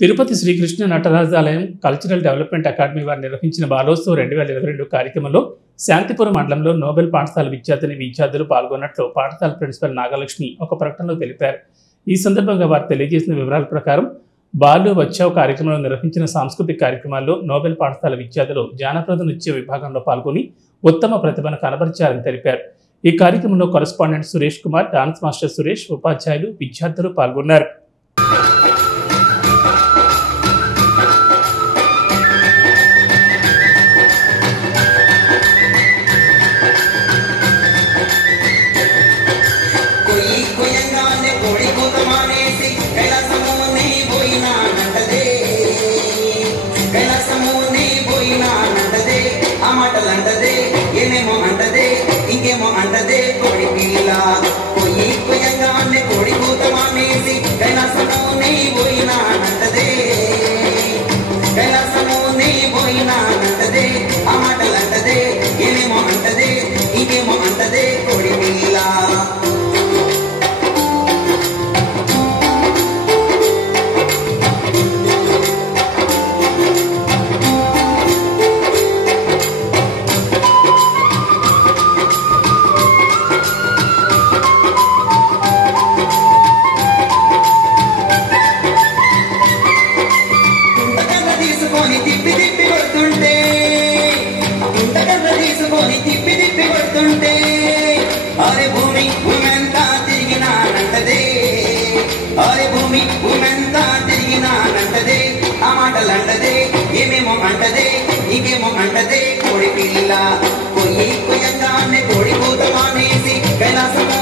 Tirupati Srikrishna Natarajalayam cultural development academy వారు నిర్వహించిన బాలోత్సవ్ 2022 కార్యక్రమంలో శాంతిపురం మండలంలో నోబెల్ పాఠశాల విద్యార్థులు పాల్గొన్నట్లు పాఠశాల ప్రిన్సిపల్ నాగలక్ష్మి ఒక ప్రకటనలో తెలిపారు. ఈ సందర్భంగా వారు తెలియజేసిన వివరాల ప్రకారం బాలు బచావ్ కార్యక్రమంలో నిర్వహించిన సాంస్కృతిక కార్యక్రమాల్లో నోబెల్ పాఠశాల విద్యార్థులు జానపద నృత్య విభాగంలో పాల్గొని ఉత్తమ ప్రతిభను కనబరిచారని తెలిపారు. ఈ కార్యక్రమంలో correspondent Suresh Kumar, dance master Suresh, ఉపాధ్యాయులు, విద్యార్థులు పాల్గొన్నారు. ఏమేమో అంటదే ఇంకేమో అంటదే కోడి పిల్ల పోయి పోయంగానే కోడి కూత మానేసి కైలాసము నీ పోయినానంటదే కైలాసము నీ పోయినానంటదే ఆ మాటలంటదే ఏమేమో అంటదే ఇంకేమో అంటదే కోడి పిల్ల. తిప్పి కొడుతుంటే అరే భూమి భూమెంతా తిరిగినానంటదే అరే భూమి భూమెంతా తిరిగినానంటదే ఆ మాటలంటదే ఏమేమో అంటదే ఇంకేమో అంటదే కోడి పిల్ల పోయి పోయంగానే కోడి కూత మానేసి కైలాసము